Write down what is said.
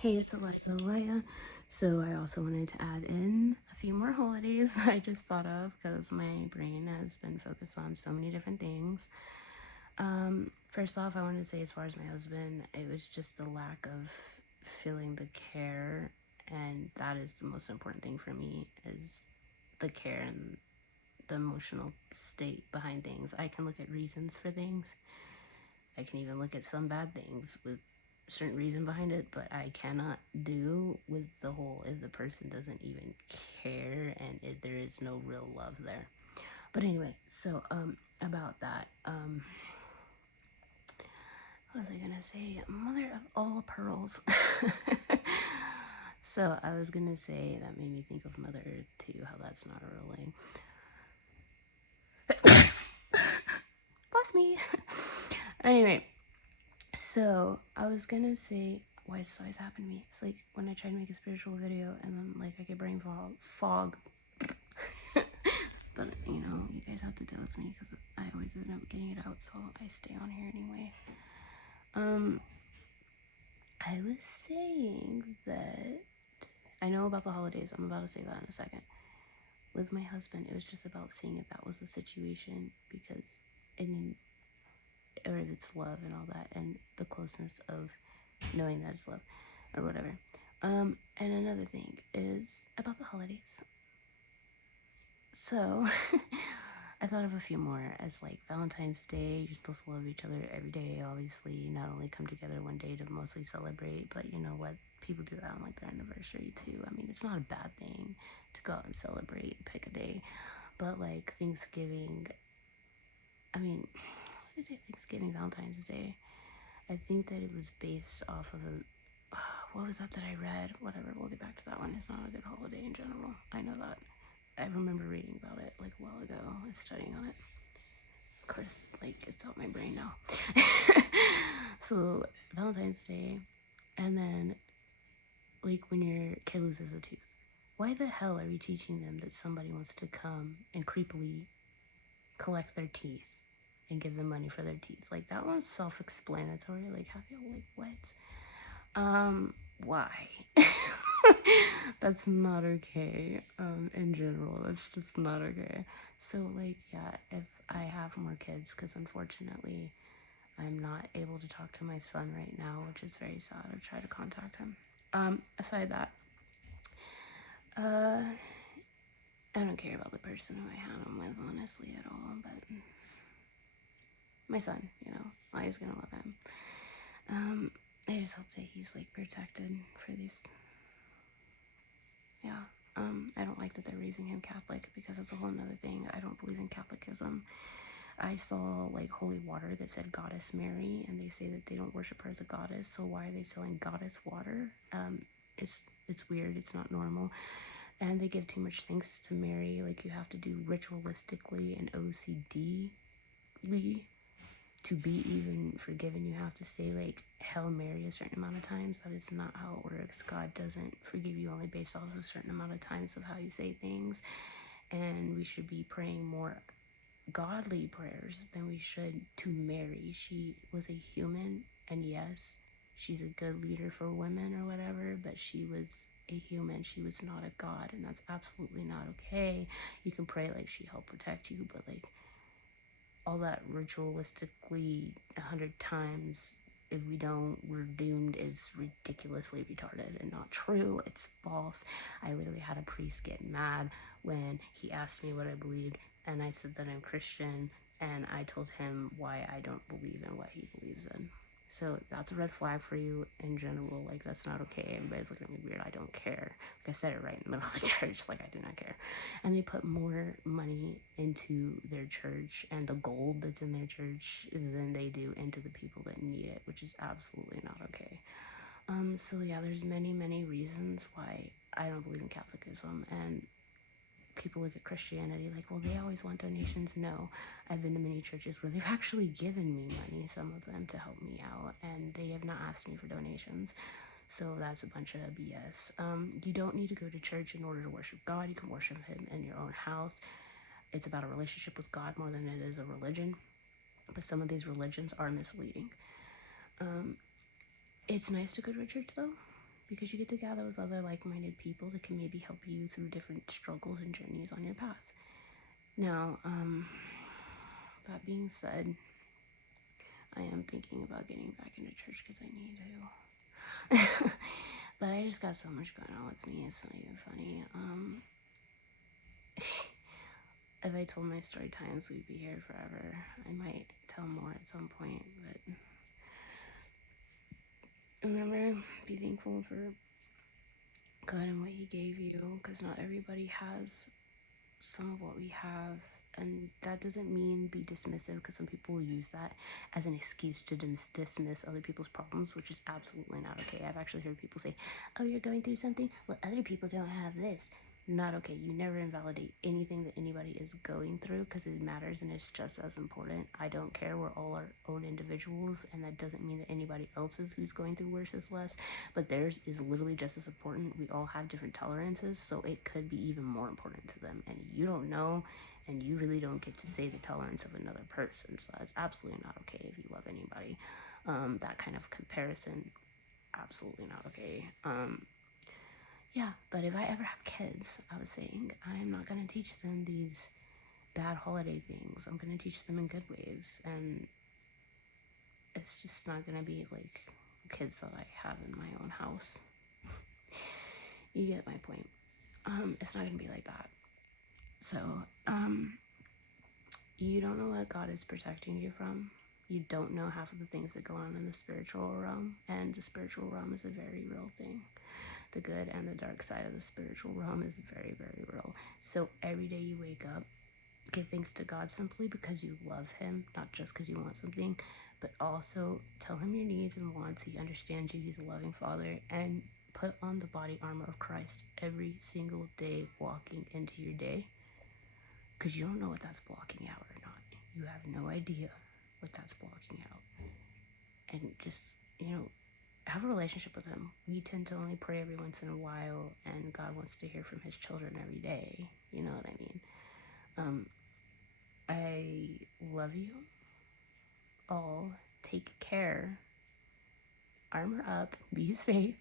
Hey, it's Eliza Alaya. So I also wanted to add in a few more holidays I just thought of because my brain has been focused on so many different things. First off, I wanted to say as far as my husband, it was just the lack of feeling the care, and that is the most important thing for me is the care and the emotional state behind things. I can look at reasons for things. I can even look at some bad things with certain reason behind it, but I cannot do with the whole if the person doesn't even care and if there is no real love there. But anyway, so about that, what was I gonna say? Mother of all pearls. So I was gonna say that made me think of Mother Earth too, how that's not a real thing. Bless me. Anyway, so I was gonna say why this always happened to me. It's like when I try to make a spiritual video and then like I get brain fog. But you know, you guys have to deal with me because I always end up getting it out, so I stay on here anyway. I was saying that I know about the holidays. I'm about to say that in a second. With my husband, it was just about seeing if that was the situation because or if it's love and all that, and the closeness of knowing that it's love or whatever. And another thing is about the holidays. So I thought of a few more as like Valentine's Day. You're supposed to love each other every day, obviously. Not only come together one day to mostly celebrate, but you know what? People do that on like their anniversary too. I mean, it's not a bad thing to go out and celebrate and pick a day. But like Thanksgiving, I mean, what did I say? Thanksgiving, Valentine's Day. I think that it was based off of a. What was that I read? Whatever, we'll get back to that one. It's not a good holiday in general. I know that. I remember reading about it like a while ago and studying on it. Of course, like it's out my brain now. So Valentine's Day, and then like when your kid loses a tooth, why the hell are we teaching them that somebody wants to come and creepily collect their teeth and give them money for their teeth? Like that one's self-explanatory. Like have you like what? Why? That's not okay. In general, that's just not okay. So like yeah, if I have more kids, because unfortunately I'm not able to talk to my son right now, which is very sad. I've tried to contact him. Aside that, I don't care about the person who I had him with, honestly, at all, but my son, you know, always gonna love him. I just hope that he's like protected for these. Yeah. I don't like that they're raising him Catholic because that's a whole nother thing. I don't believe in Catholicism. I saw like holy water that said Goddess Mary, and they say that they don't worship her as a goddess. So why are they selling goddess water? It's weird. It's not normal, and they give too much thanks to Mary. Like you have to do ritualistically and OCDly to be even forgiven. You have to say like Hail Mary a certain amount of times. That is not how it works. God doesn't forgive you only based off of a certain amount of times of how you say things, and we should be praying more godly prayers than we should to Mary. She was a human, and yes, she's a good leader for women or whatever, but she was a human. She was not a god, and that's absolutely not okay. You can pray like she helped protect you, but like all that ritualistically 100 times, if we don't, we're doomed, is ridiculously retarded and not true. It's false. I literally had a priest get mad when he asked me what I believed, and I said that I'm Christian, and I told him why I don't believe in what he believes in. So that's a red flag for you in general. Like, that's not okay. Everybody's looking at me weird. I don't care. Like, I said it right in the middle of the church. Like, I do not care. And they put more money into their church and the gold that's in their church than they do into the people that need it, which is absolutely not okay. So yeah, there's many reasons why I don't believe in Catholicism, and people look at Christianity like, well, they always want donations. No, I've been to many churches where they've actually given me money, some of them, to help me out, and they have not asked me for donations. So that's a bunch of BS. You don't need to go to church in order to worship God. You can worship Him in your own house. It's about a relationship with God more than it is a religion. But some of these religions are misleading. It's nice to go to a church though, because you get to gather with other like-minded people that can maybe help you through different struggles and journeys on your path. Now, that being said, I am thinking about getting back into church because I need to. But I just got so much going on with me, it's not even funny. If I told my story times, we'd be here forever. I might tell more at some point, but remember, be thankful for God and what He gave you, because not everybody has some of what we have. And that doesn't mean be dismissive, because some people will use that as an excuse to dismiss other people's problems, which is absolutely not okay. I've actually heard people say, oh, you're going through something? Well, other people don't have this. Not okay. You never invalidate anything that anybody is going through, because it matters and it's just as important. I don't care. We're all our own individuals, and that doesn't mean that anybody else's who's going through worse is less, but theirs is literally just as important. We all have different tolerances, so it could be even more important to them, and you don't know, and you really don't get to say the tolerance of another person. So that's absolutely not okay if you love anybody. That kind of comparison, absolutely not okay. Yeah, but if I ever have kids, I was saying, I'm not going to teach them these bad holiday things. I'm going to teach them in good ways. And it's just not going to be like kids that I have in my own house. You get my point. It's not going to be like that. So, you don't know what God is protecting you from. You don't know half of the things that go on in the spiritual realm. And the spiritual realm is a very real thing. The good and the dark side of the spiritual realm is very, very real. So every day you wake up, give thanks to God simply because you love Him, not just because you want something, but also tell Him your needs and wants. He understands you. He's a loving Father. And put on the body armor of Christ every single day walking into your day, because you don't know what that's blocking out or not. You have no idea what that's blocking out. And just, have a relationship with Him. We tend to only pray every once in a while, and God wants to hear from His children every day. You know what I mean? I love you all. Take care. Armor up. Be safe.